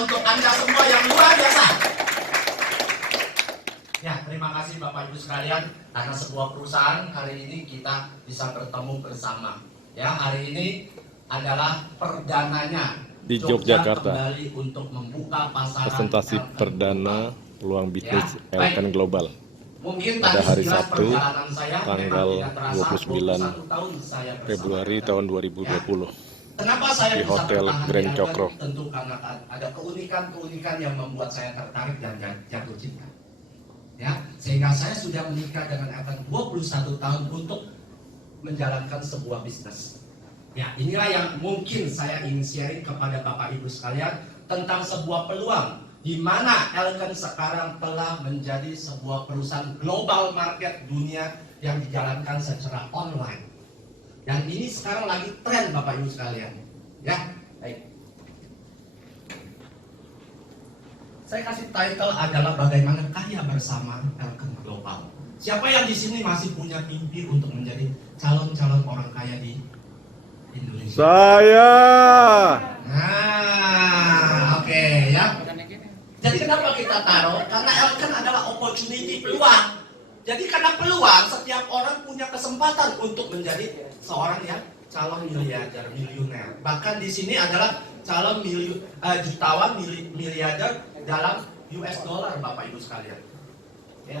tangan untuk Anda semua yang luar biasa. Ya, terima kasih Bapak Ibu sekalian, karena sebuah perusahaan hari ini kita bisa bertemu bersama. Ya, hari ini adalah perdananya di Yogyakarta. kembali untuk membuka pasaran presentasi Elken perdana Global. peluang bisnis Ya, Elken Global. Mungkin Pada hari sekilas Sabtu, perjalanan saya tanggal memang tidak terasa, 29 tahun saya bersama Februari Elken. tahun 2020 Kenapa saya di bisa Hotel bertahan Grand di Elken? Cokro. Tentu karena ada keunikan-keunikan yang membuat saya tertarik dan jatuh cinta. Ya, sehingga saya sudah menikah dengan Elken 21 tahun untuk menjalankan sebuah bisnis. Ya, inilah yang mungkin saya ingin sharing kepada Bapak Ibu sekalian tentang sebuah peluang di mana Elken sekarang telah menjadi sebuah perusahaan global market dunia yang dijalankan secara online. Dan ini sekarang lagi tren Bapak Ibu sekalian. Ya, baik. Saya kasih title adalah bagaimana kaya bersama Elken Global. Siapa yang di sini masih punya mimpi untuk menjadi calon-calon orang kaya di Indonesia? Saya. Nah, oke ya. Jadi kenapa kita taruh? Karena Elken adalah opportunity, peluang. Jadi karena peluang, setiap orang punya kesempatan untuk menjadi seorang yang calon miliarder, miliuner. Bahkan di sini adalah calon jutawan, miliarder dalam US dollar, Bapak Ibu sekalian. Ya.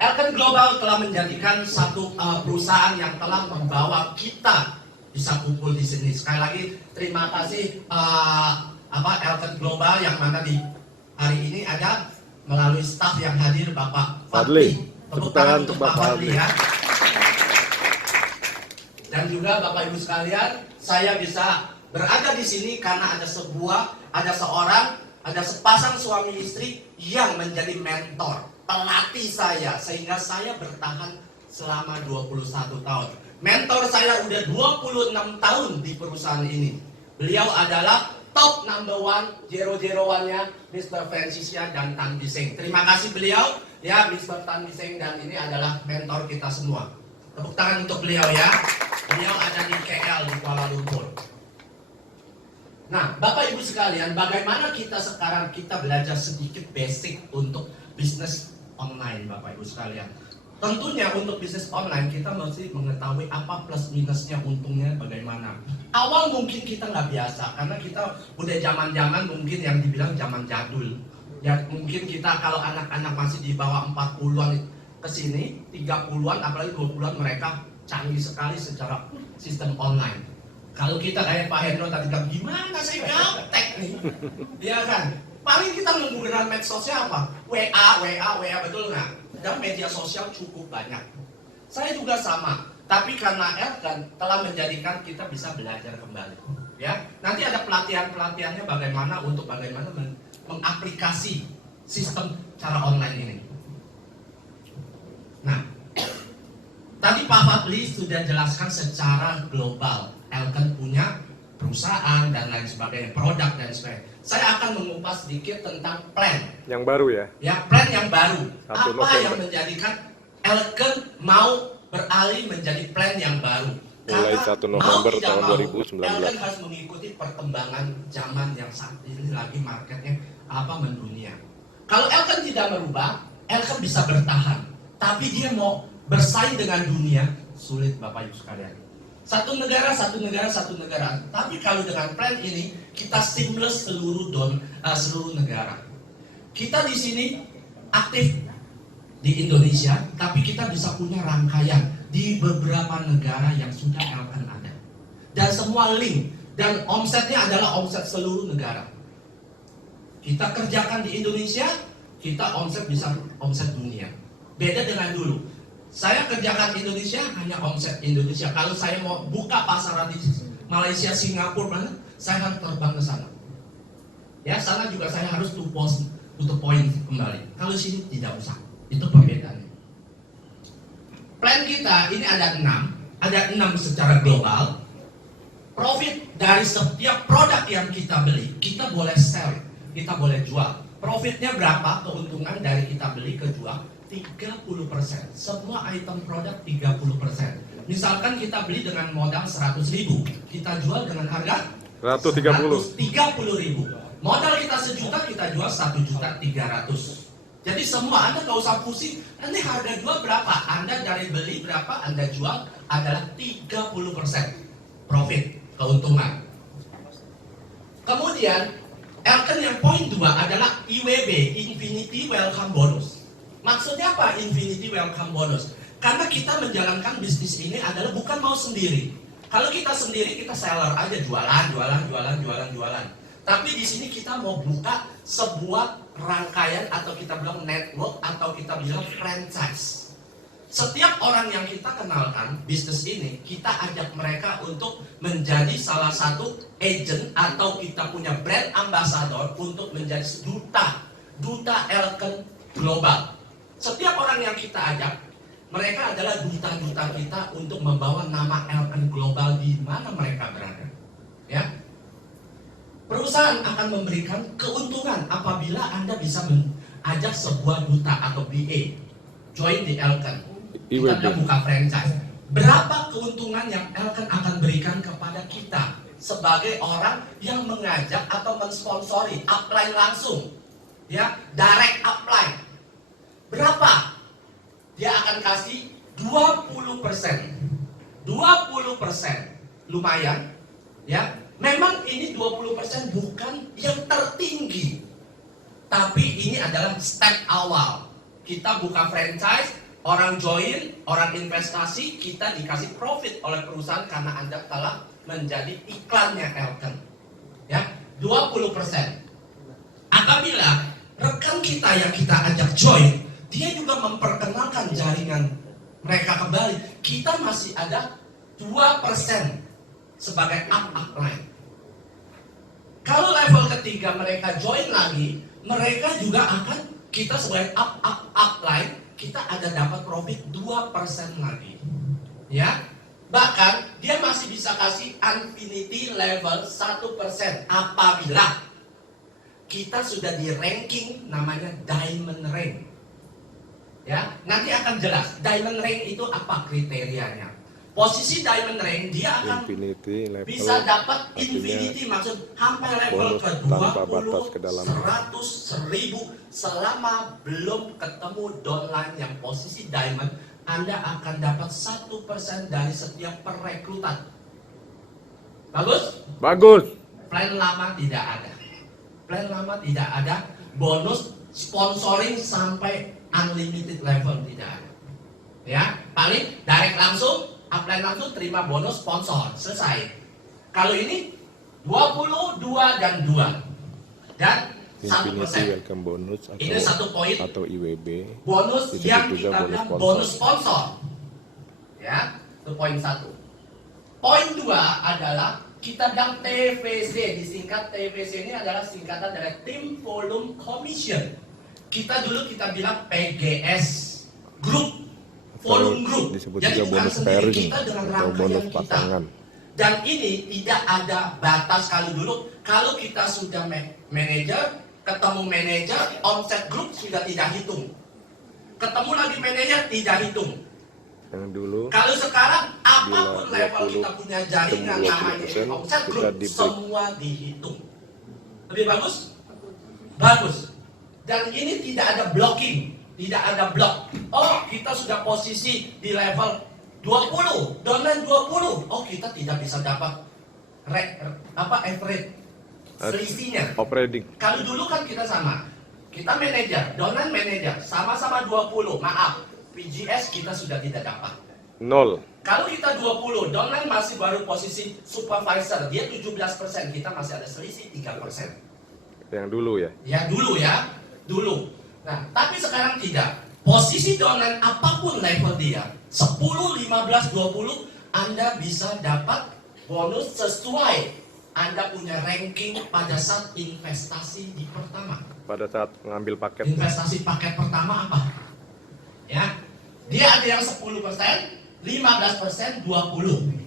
Elken Global telah menjadikan satu perusahaan yang telah membawa kita bisa kumpul di sini. Sekali lagi terima kasih Elken Global yang mana di hari ini ada melalui staf yang hadir Bapak Fadli. Tepuk tangan untuk Bapak Fadli ya. Dan juga Bapak Ibu sekalian, saya bisa berada di sini karena ada sepasang suami istri yang menjadi mentor, pelatih saya, sehingga saya bertahan selama 21 tahun. Mentor saya udah 26 tahun di perusahaan ini. Beliau adalah top number 1, 001-nya Mr. Francisca dan Tan Bising. Terima kasih beliau, ya Mr. Tan Bising, dan ini adalah mentor kita semua. Tepuk tangan untuk beliau ya. Beliau ada di KL, di Kuala Lumpur. Nah, Bapak Ibu sekalian, bagaimana kita sekarang belajar sedikit basic untuk bisnis online, Bapak Ibu sekalian. Tentunya untuk bisnis online kita mesti mengetahui apa plus minusnya, untungnya bagaimana. Awal mungkin kita nggak biasa karena kita udah zaman-zaman mungkin yang dibilang zaman jadul. Ya mungkin kita kalau anak-anak masih di bawah 40-an ke sini, 30-an apalagi 20-an mereka canggih sekali secara sistem online. Kalau kita kayak Pak Hendro tadi bilang, gimana saya gaptek nih? Iya kan? Paling kita menggunakan medsosnya apa? WA, betul nggak? Dan media sosial cukup banyak. Saya juga sama, tapi karena Elken telah menjadikan kita bisa belajar kembali. Ya, nanti ada pelatihannya bagaimana mengaplikasi sistem cara online ini. Nah, tadi Pak Fadli sudah jelaskan secara global. Elken punya perusahaan dan lain sebagainya, produk dan sebagainya. Saya akan mengupas sedikit tentang plan. Yang baru ya? Ya, plan yang baru. Apa November. yang menjadikan Elken mau beralih menjadi plan yang baru? Mulai 1 November tahun 2019. Elken harus mengikuti perkembangan zaman yang saat ini lagi marketnya mendunia. Kalau Elken tidak merubah, Elken bisa bertahan. Tapi dia mau bersaing dengan dunia, sulit Bapak Ibu sekalian. Satu negara. Tapi kalau dengan plan ini kita seamless seluruh negara. Kita di sini aktif di Indonesia, tapi kita bisa punya rangkaian di beberapa negara yang sudah Elken ada. Dan semua link dan omsetnya adalah omset seluruh negara. Kita kerjakan di Indonesia, kita omset bisa omset dunia. Beda dengan dulu. Saya kerjakan Indonesia hanya omset Indonesia. Kalau saya mau buka pasaran di Malaysia, Singapura, mana, saya harus terbang ke sana. Ya, sana juga saya harus to point kembali. Kalau sini tidak usah. Itu perbedaannya. Plan kita ini ada 6 secara global. Profit dari setiap produk yang kita beli, kita boleh sell, kita boleh jual. Profitnya berapa? Keuntungan dari kita beli ke jual 30%. Semua item produk 30%. Misalkan kita beli dengan modal 100.000, kita jual dengan harga 130. 130.000. Modal kita 1 juta, kita jual 1.300.000. Jadi semua Anda nggak usah pusing. Nanti harga jual berapa? Anda dari beli berapa? Anda jual adalah 30% profit, keuntungan. Kemudian Elkan yang poin 2 adalah IWB, Infinity Welcome Bonus. Maksudnya apa Infinity Welcome Bonus? Karena kita menjalankan bisnis ini adalah bukan mau sendiri. Kalau kita sendiri, kita seller aja, jualan. Tapi di sini kita mau buka sebuah rangkaian atau kita bilang network atau kita bilang franchise. Setiap orang yang kita kenalkan bisnis ini, kita ajak mereka untuk menjadi salah satu agent atau kita punya brand ambassador untuk menjadi duta Elkan global. Setiap orang yang kita ajak, mereka adalah duta-duta kita untuk membawa nama Elkan global di mana mereka berada. Ya, perusahaan akan memberikan keuntungan apabila Anda bisa mengajak sebuah duta atau BA join di Elkan. Kita akan buka franchise. Berapa keuntungan yang Elkan akan berikan kepada kita sebagai orang yang mengajak atau mensponsori upline langsung, ya, direct upline. Berapa? Dia akan kasih 20%. 20%. Lumayan, ya. Memang ini 20% bukan yang tertinggi. Tapi ini adalah step awal. Kita buka franchise, orang join, orang investasi, kita dikasih profit oleh perusahaan karena Anda telah menjadi iklannya Elkan. Ya, 20%. Apabila rekan kita yang kita ajak join, dia juga memperkenalkan jaringan mereka kembali, kita masih ada 2% sebagai upline. Kalau level ketiga mereka join lagi, mereka juga akan kita sebagai upline, kita ada dapat profit 2% lagi. Ya. Bahkan dia masih bisa kasih infinity level 1% apabila kita sudah di ranking namanya diamond rank. Ya, nanti akan jelas diamond rank itu apa kriterianya. Posisi diamond rank dia akan Infinity level bisa dapat infinity, maksud sampai level ke 20, 100, 1000 selama belum ketemu downline yang posisi diamond, Anda akan dapat 1% dari setiap perekrutan. Bagus? Bagus. Plan lama tidak ada. Plan lama tidak ada. Bonus sponsoring sampai unlimited level tidak ada. Ya, paling direct langsung, upline langsung terima bonus sponsor, selesai. Kalau ini 20, 2 dan 2 dan 1%. Infinity welcome bonus Ini satu poin atau IWB. bonus Disebut yang juga kita bonus bilang sponsor. bonus sponsor. Ya, itu poin 1. Poin 2 adalah kita bilang TVC, disingkat TVC ini adalah singkatan dari Team Volume Commission. Kita dulu kita bilang PGS Group, Volume Group. Disebut Jadi juga bukan bonus sendiri pairing kita dengan atau rangkaian bonus kita. pasangan. Dan ini tidak ada batas. Kalau dulu, kalau kita sudah manajer, ketemu manajer, omset grup sudah tidak hitung. Ketemu lagi manajer tidak hitung. Yang dulu Kalau sekarang apapun bila level 20 kita punya jaringan ketemu namanya 20%, omset kita grup, di-break. semua dihitung. Lebih bagus? Bagus. Dan ini tidak ada blocking, tidak ada blok. Oh, kita sudah posisi di level 20, downline 20. Oh, kita tidak bisa dapat average selisihnya. operating Kalau dulu kan kita sama. Kita manajer, downline manajer, sama-sama 20. Maaf, PGS kita sudah tidak dapat. 0. Kalau kita 20, downline masih baru posisi supervisor, dia 17%, kita masih ada selisih 3%. Yang dulu ya. Ya dulu ya, dulu. Nah, tapi sekarang tidak. Posisi downline apapun level dia, 10, 15, 20, Anda bisa dapat bonus sesuai Anda punya ranking pada saat investasi di pertama. Pada saat mengambil paket. Investasi paket pertama apa? Ya, dia ada yang 10%, 15%, 20%.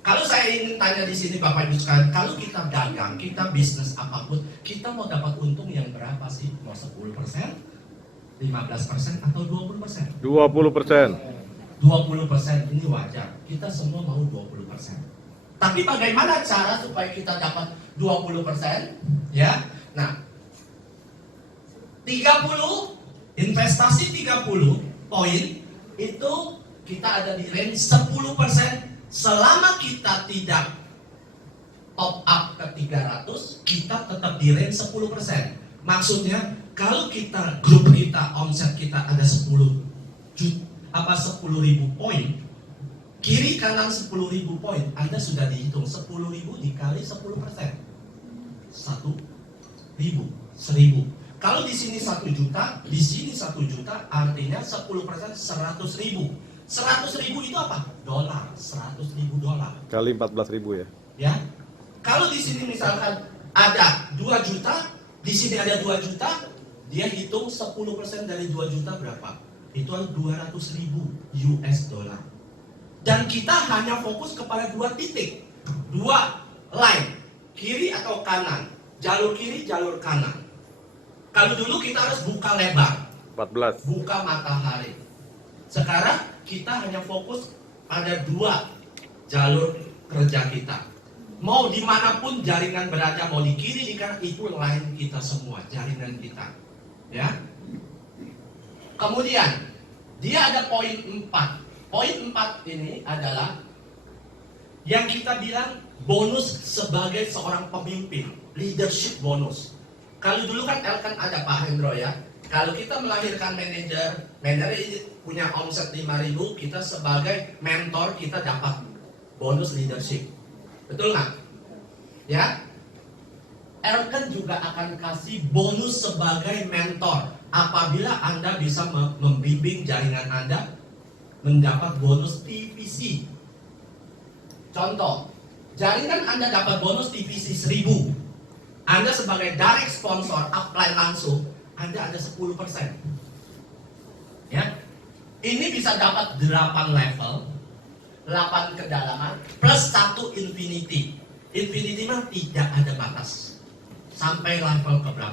Kalau saya ingin tanya di sini Bapak Ibu sekalian, kalau kita dagang, kita bisnis apapun, kita mau dapat untung yang berapa sih? Mau 10%, 15% atau 20%? 20%. 20% ini wajar. Kita semua mau 20%. Tapi bagaimana cara supaya kita dapat 20%? Ya. Nah, 30 investasi 30 poin itu kita ada di range 10%. Selama kita tidak top up ke 300, kita tetap di range 10%. Maksudnya kalau kita grup kita omset kita ada 10.000 poin, kiri kanan 10.000 poin, Anda sudah dihitung 10.000 dikali 10%. 1.000. Kalau di sini 1 juta, di sini 1 juta, artinya 10% 100.000. 100.000 itu apa? Dolar. 100.000 dolar. Kali 14.000 ya. Ya. Kalau di sini misalkan ada 2 juta, di sini ada 2 juta, dia hitung 10% dari 2 juta berapa? Itu 200.000 US dollar. Dan kita hanya fokus kepada 2 titik, 2 line, kiri atau kanan, jalur kiri, jalur kanan. Kalau dulu kita harus buka lebar, 14. buka matahari. Sekarang kita hanya fokus pada 2 jalur kerja kita. Mau dimanapun jaringan berada, mau di kiri, di kanan, itu line kita semua, jaringan kita. Ya. Kemudian dia ada poin 4. Poin 4 ini adalah yang kita bilang bonus sebagai seorang pemimpin, leadership bonus. Kalau dulu kan Elkan ada Pak Hendro ya. Kalau kita melahirkan manajer punya omset 5.000, kita sebagai mentor kita dapat bonus leadership. Betul nggak? Ya. Elkan juga akan kasih bonus sebagai mentor apabila Anda bisa membimbing jaringan Anda mendapat bonus TVC. Contoh, jaringan Anda dapat bonus TVC 1.000. Anda sebagai direct sponsor upline langsung, Anda ada 10%. Ya. Ini bisa dapat 8 level, 8 kedalaman, plus 1 infinity. Infinity mah tidak ada batas. Sampai level ke berapa?